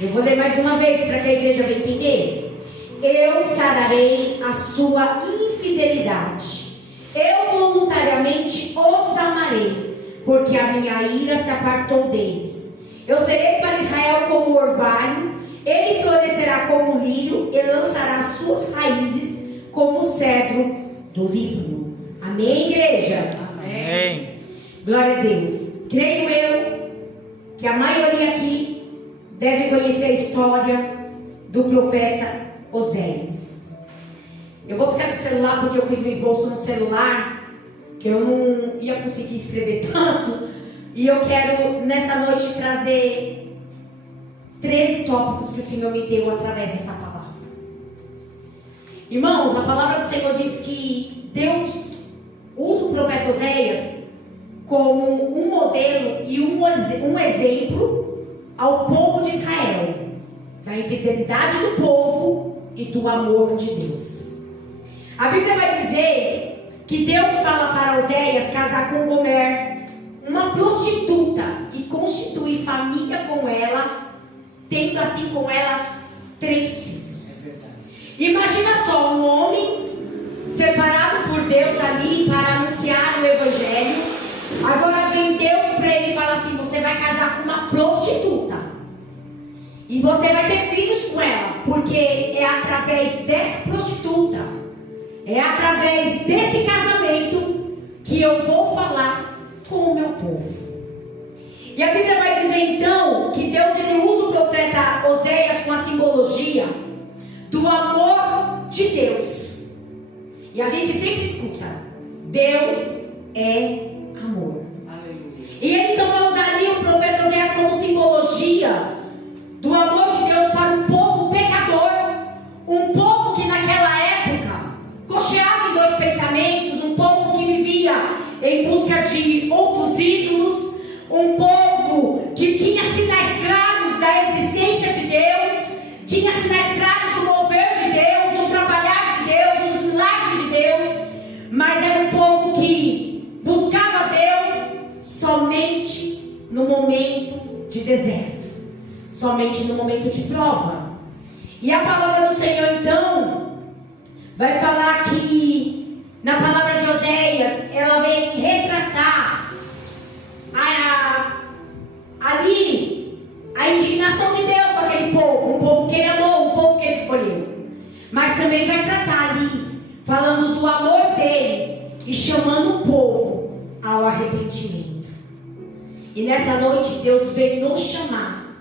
Eu vou ler mais uma vez para que a igreja venha entender. Eu sararei a sua infidelidade. Eu voluntariamente os amarei, porque a minha ira se apartou deles. Eu serei para Israel como o orvalho, ele florescerá como o lírio e lançará suas raízes como o cedro do Líbano. Amém, igreja? Amém. Glória a Deus. Creio eu que a maioria aqui deve conhecer a história do profeta Oséias. Eu vou ficar com o celular porque eu fiz meu esboço no celular, que eu não ia conseguir escrever tanto, e eu quero nessa noite trazer 13 tópicos que o Senhor me deu através dessa palavra. Irmãos, a palavra do Senhor diz que Deus usa o profeta Oséias como um modelo e um exemplo ao povo de Israel, da infidelidade do povo e do amor de Deus. A Bíblia vai dizer que Deus fala para Oséias casar com Gomer, uma prostituta, e constituir família com ela, tendo assim com ela 3 filhos. Imagina só, um homem separado por Deus ali para anunciar o Evangelho. Agora vem Deus para ele e fala assim: você vai casar com uma prostituta e você vai ter filhos com ela, porque é através dessa prostituta, é através desse casamento que eu vou falar com o meu povo. E a Bíblia vai dizer então que Deus ele usa o profeta Oséias com a simbologia do amor de Deus. E a gente sempre escuta: Deus é amor. Aleluia. E ele então vai usar ali o profeta Oséias como simbologia do amor de Deus para um povo pecador, um povo que naquela época cocheava em 2 pensamentos, um povo que vivia em busca de outros ídolos, um povo que tinha sinais claros da existência de Deus, tinha sinais claros do mover de Deus, do trabalhar de Deus, dos milagres de Deus, mas era um povo que buscava Deus somente no momento de deserto, somente no momento de prova. E a palavra do Senhor então vai falar que na palavra de Oséias ela vem retratar ali a indignação de Deus com aquele povo, um povo que ele amou, um povo que ele escolheu, mas também vai tratar ali falando do amor dele e chamando o povo ao arrependimento. E nessa noite Deus veio nos chamar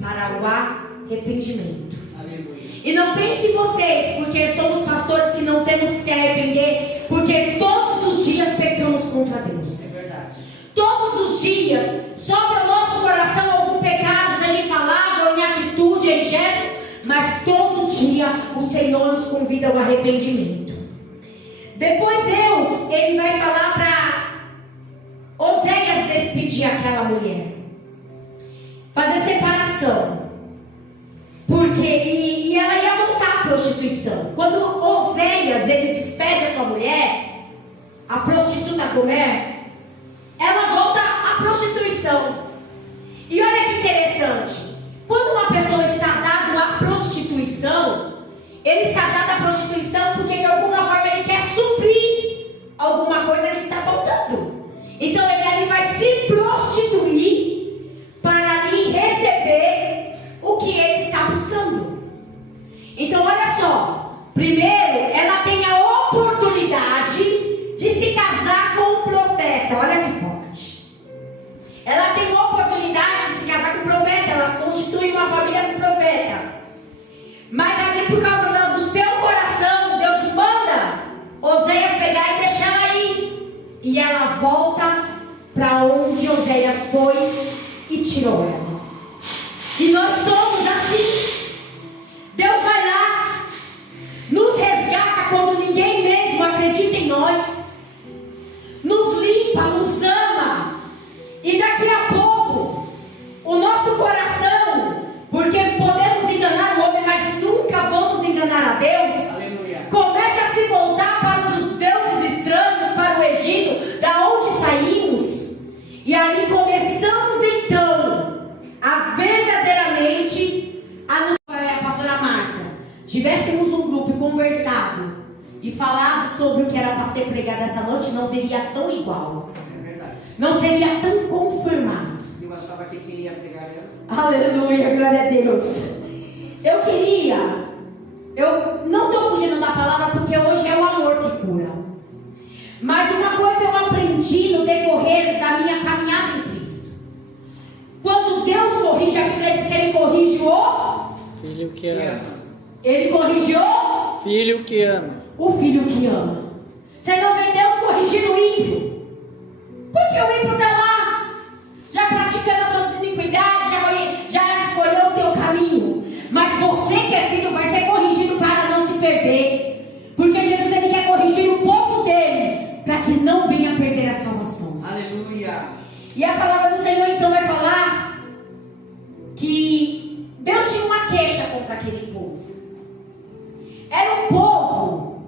para o arrependimento. Aleluia. E não pense em vocês, porque somos pastores, que não temos que se arrepender, porque todos os dias pecamos contra Deus. É verdade. Todos os dias sobe ao nosso coração algum pecado, seja em palavra ou em atitude, em gesto, mas todo dia o Senhor nos convida ao arrependimento. Depois Deus, ele vai falar para Oséias despedir aquela mulher, fazer separação, porque e ela ia voltar à prostituição. Quando Oséias ele despede a sua mulher, a prostituta Gomer, ela volta à prostituição. E olha que interessante, quando uma pessoa está dada à prostituição, ele está dado à prostituição porque de alguma forma ele quer suprir alguma coisa que está faltando. Então ele ali vai se prostituir para ali receber o que ele está buscando. Então olha só, primeiro ela tem a oportunidade de se casar com um profeta. Olha que forte. Ela tem a oportunidade de se casar com o profeta, ela constitui uma família com o profeta. Mas ali por causa do seu coração, Deus manda Oséias pegar e deixar ela ir. E ela volta para onde Oséias foi e tirou ela. E nós somos assim. Deus vai lá, nos resgata quando ninguém mesmo acredita em nós, nos limpa, nos ama. E daqui a pouco o nosso coração, porque podemos enganar o homem, mas nunca vamos enganar a Deus. Aleluia. Começa a se voltar para os deuses estranhos, para o Egito, da onde saímos. E ali começamos então conversado e falado sobre o que era para ser pregado essa noite, não veria tão igual. É verdade. Não seria tão confirmado. Eu achava que queria pregar ela. Aleluia, glória a Deus. Eu não estou fugindo da palavra porque hoje é o amor que cura. Mas uma coisa eu aprendi no decorrer da minha caminhada em Cristo. Quando Deus corrige, a Bíblia diz que Ele corrige o filho que ama. Ele corrige o Filho que ama. O filho que ama. Você não vê Deus corrigindo o ímpio? Porque o ímpio está lá, já praticando as suas iniquidades, já escolheu o teu caminho. Mas você que é filho vai ser corrigido para não se perder. Porque Jesus ele quer corrigir o povo dele, para que não venha perder a salvação. Aleluia. E a palavra do Senhor então vai falar que Deus tinha uma queixa contra aquele povo. Era um povo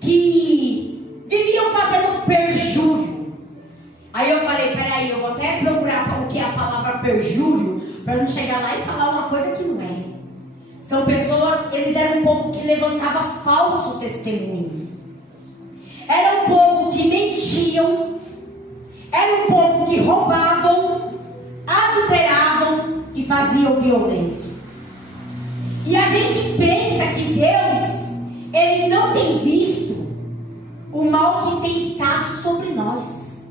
que viviam fazendo perjúrio. Aí eu falei, peraí, eu vou até procurar o que é a palavra perjúrio, para não chegar lá e falar uma coisa que não é. São pessoas, eles eram um povo que levantava falso testemunho. Era um povo que mentiam. Era um povo que roubavam, adulteravam e faziam violência. E a gente pensa que Deus, Ele não tem visto o mal que tem estado sobre nós.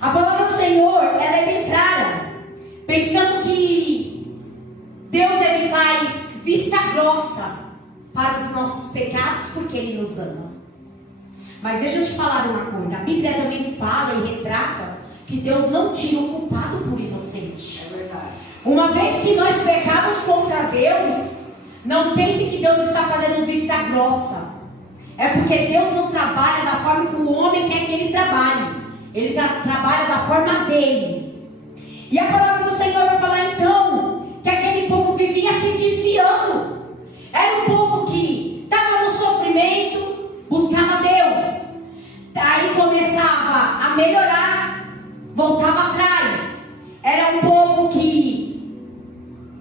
A palavra do Senhor, ela é bem clara, pensando que Deus, Ele faz vista grossa para os nossos pecados, porque Ele nos ama. Mas deixa eu te falar uma coisa, a Bíblia também fala e retrata que Deus não tira o culpado por inocente. É verdade. Uma vez que nós pecamos contra Deus, não pense que Deus está fazendo vista grossa. É porque Deus não trabalha da forma que o homem quer que ele trabalhe. Ele trabalha da forma dele. E a palavra do Senhor vai falar então que aquele povo vivia se desviando. Era um povo que estava no sofrimento, buscava Deus. Aí começava a melhorar, voltava atrás. Era um povo que,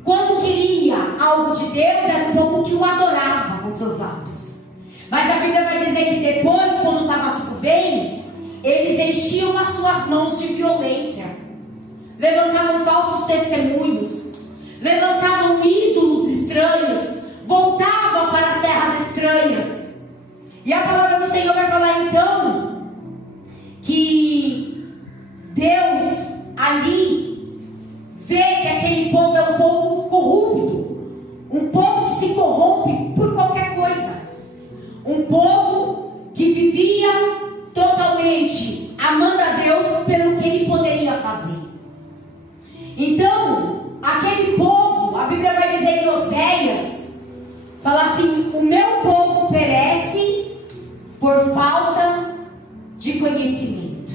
quando queria algo de Deus, era um povo que o adorava com seus lábios. Mas a Bíblia vai dizer que depois, quando estava tudo bem, eles enchiam as suas mãos de violência, levantavam falsos testemunhos, levantavam ídolos estranhos, voltavam para as terras estranhas. E a palavra do Senhor vai falar então que Deus ali vê que aquele povo é um povo corrupto, um povo que se corrompe por qualquer coisa, um povo que vivia totalmente amando a Deus pelo que ele poderia fazer. Então, aquele povo, a Bíblia vai dizer em Oséias, fala assim: o meu povo perece por falta de conhecimento.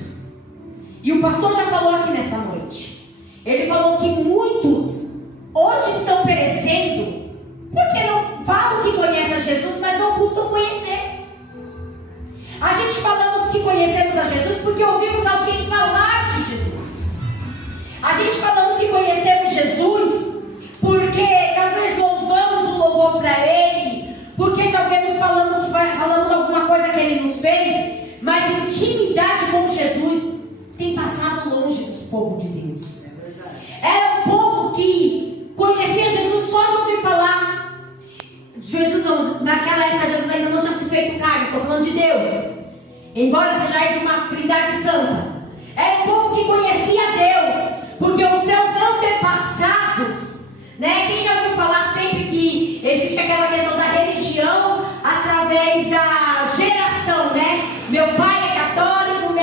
E o pastor já falou aqui nessa noite. Ele falou que muitos hoje estão perecendo porque não falam que conhecem a Jesus, mas não buscam conhecer. A gente falamos que conhecemos a Jesus porque ouvimos alguém falar de Jesus. A gente falamos que conhecemos Jesus porque talvez louvamos o louvor para Ele, porque talvez falamos alguma coisa que Ele nos fez, mas intimidade com Jesus tem passado longe dos povos de Deus. Era um povo que conhecia Jesus só de ouvir falar. Jesus não, naquela época Jesus ainda não tinha se feito carne, estou falando de Deus, embora seja uma trindade santa. Era um povo que conhecia Deus, porque os seus antepassados, né? Quem já ouviu falar sempre que existe aquela questão da religião através da geração, né? Meu pai é católico,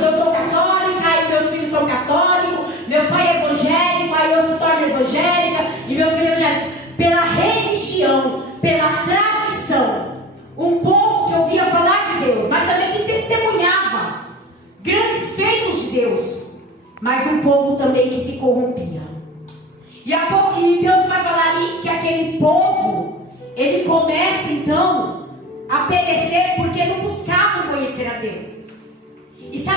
eu sou católica, aí meus filhos são católicos, meu pai é evangélico, aí eu se torno evangélica, e meus filhos evangélicos. Pela religião, pela tradição, um povo que ouvia falar de Deus, mas também que testemunhava grandes feitos de Deus, mas um povo também que se corrompia. E Deus vai falar ali que aquele povo, ele começa então a perecer porque não buscavam conhecer a Deus. E sabe